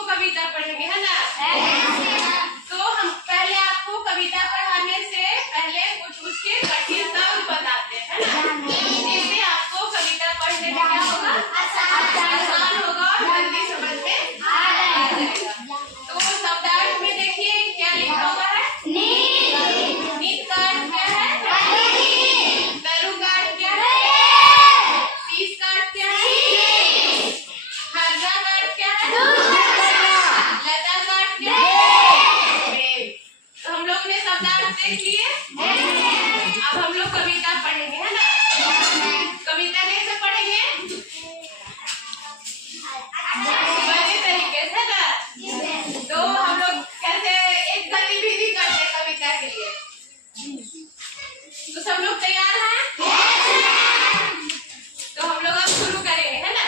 को कविता पढ़ेंगे, है ना? तो हम पहले आपको कविता पढ़ाने से पहले कुछ उसके कठिन शब्द बताते हैं, है ना? जिससे आपको कविता पढ़ने में क्या होगा, आसान होगा और जल्दी समझ में आ जाएगा। तो शब्दार्थ में देखिए क्या लिखा हुआ है, नीत का अर्थ क्या है, तरु का अर्थ क्या है, शीश का अर्थ क्या है, हर्रा का अर्थ क्या है, लता का अर्थ क्या है। तो हम लोग ने शब्दार्थ देख लिए, अब हम लोग कविता पढ़ेंगे, है ना? कविता कैसे पढ़ेंगे, बड़े तरीके से ना। तो हम लोग कैसे एक गतिविधि करते हैं कविता के लिए। तो सब लोग तैयार हैं? तो हम लोग अब शुरू करेंगे, है ना?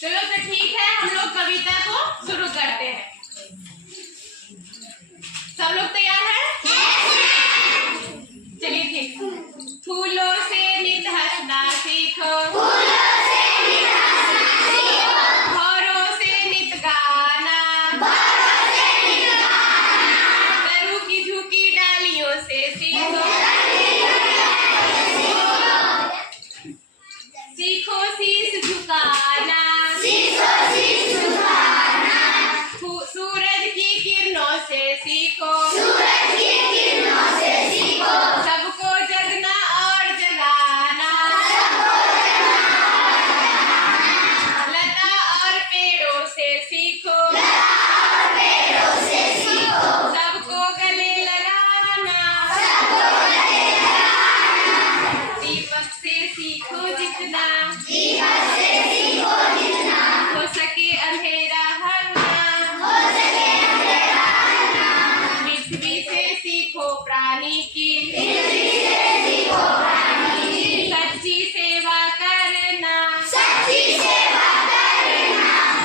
चलो तो ठीक है, हम लोग कविता को शुरू करते हैं। सब लोग तैयार हैं? चलिए ठीक। फूलों से नित हंसना सीखो, भौरों से नित गाना, तरु की झुकी डालियों से सीखो, सीखो शीश झुकाना, सूरज की किरणों से सीखो, सबको जगना और जगाना, लता और पेड़ों से सीखो, सबको गले लगाना, दीपक से सीखो जितना हो सके अंधेरा हरना, पृथ्वी से सीखो प्राणी की सच्ची सेवा करना,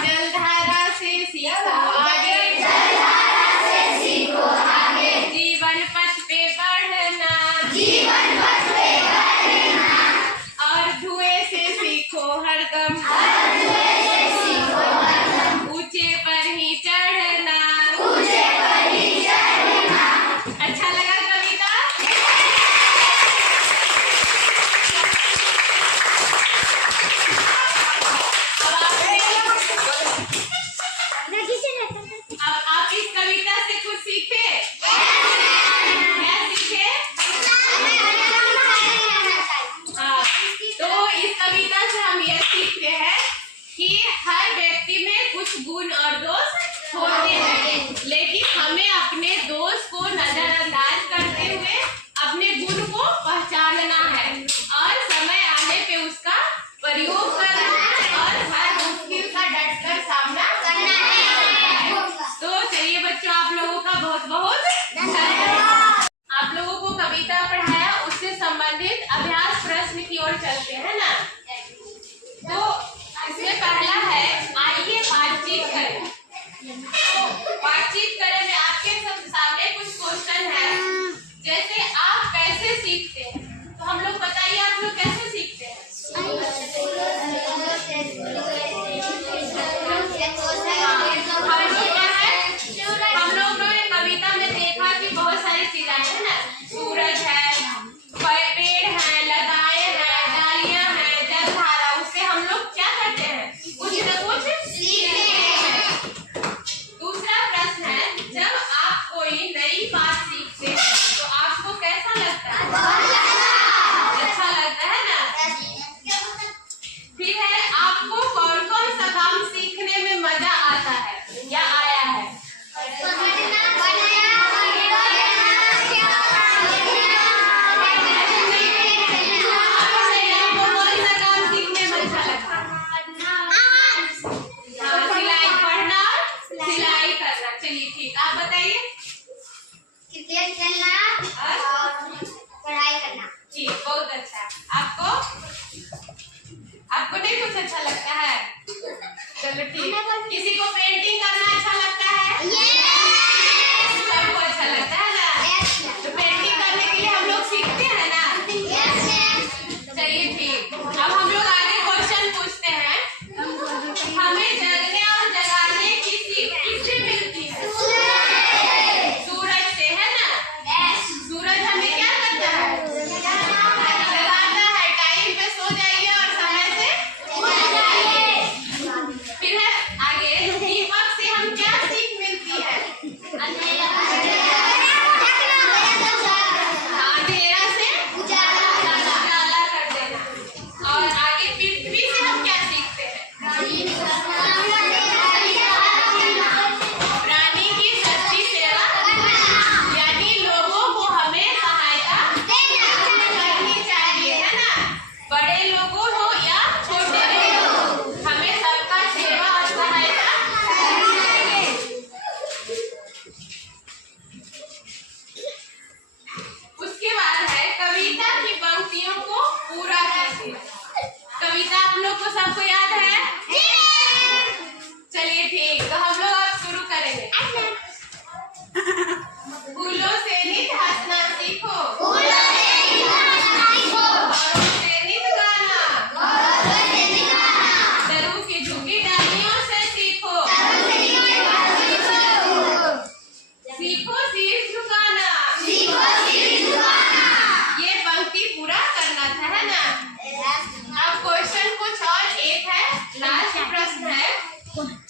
जलधारा से सीखो आगे, जीवन पथ पे बढ़ना, और धुएं से सीखो हरदम, ऊंचे पर ही चढ़ना। अच्छा लगा कविता? अब आप इस कविता से कुछ सीखे? क्या सीखे? हाँ, तो इस कविता से हम ये सीखते हैं कि हर व्यक्ति में कुछ गुण और दोष होते हैं, लेकिन हमें अपने दोष को नजरअंदाज करते हुए अपने गुण को पहचानना है और समय आने पे उसका प्रयोग करना है और हर मुश्किल का डटकर सामना करना है। तो चलिए बच्चों, आप लोगों का बहुत बहुत धन्यवाद। आप लोगों को कविता पढ़ाया, उससे संबंधित अभ्यास प्रश्न की ओर चलते हैं ना। तो इसमें पहला है, आइए बातचीत करें। बातचीत करें में आपके सामने कुछ क्वेश्चन है, जैसे आप कैसे सीखते हैं? तो हम लोग बताइए, आप लोग कैसे सीखते हैं? हम लोग ने कविता में देखा कि बहुत सारी चीजें है ना, सूरज है, पेड़ है, लताएं हैं, डालियां हैं, जलधारा, उससे हम लोग क्या करते हैं, कुछ न कुछ सीखते हैं। दूसरा प्रश्न है, जब आप कोई नई बात सीखते हैं तो आपको कैसा लगता है? अच्छा लगता है ना? फिर है, आपको कौन कौन सा काम सीखने में मजा आता है या आया है? सिलाई पढ़ना, सिलाई करना। चलिए ठीक, आप बताइए। क्रिकेट खेलना और पढ़ाई करना। ठीक, बहुत अच्छा। आपको नहीं कुछ अच्छा लगता है? चलो ठीक। किसी को पेंटिंग करना अच्छा लगता है? सबको अच्छा लगता है ना? तो पेंटिंग करने के लिए हम लोग सीखते हैं ना? चलिए ठीक, अब हम लोग आगे क्वेश्चन पूछते हैं। हमें जगने और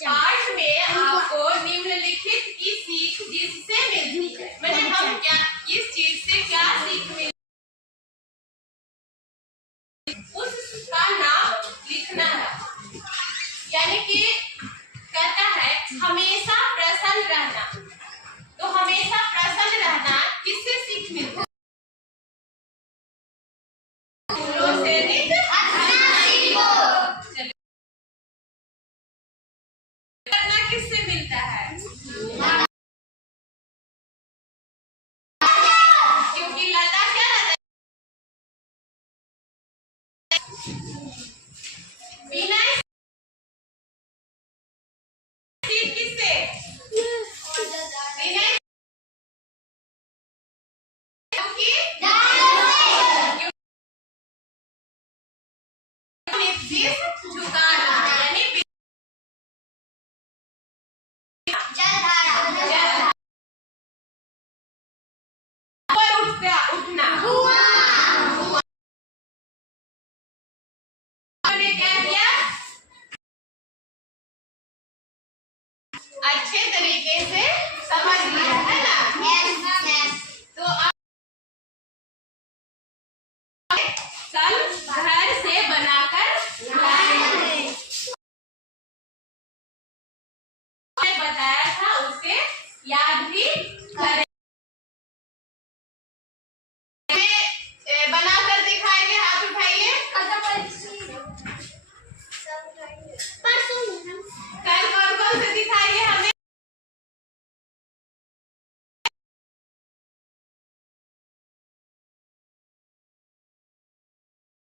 पाठ में आपको निम्नलिखित की सीख जिससे मिलती है, मैंने हम क्या इस चीज से क्या सीख मिलती उसका नाम लिखना है। यानी कि कहता है हमेशा प्रसन्न रहना, तो हमेशा प्रसन्न रहना किससे सीख मिलती है? करना किससे मिलता है? क्योंकि लता क्या रहता है? बिना सीख किससे? बिना क्योंकि झुकाना यानी उठना। मैंने क्या किया? अच्छे तरीके से समझ लिया है ना? तो आप कल घर से बनाकर बताया था उससे याद भी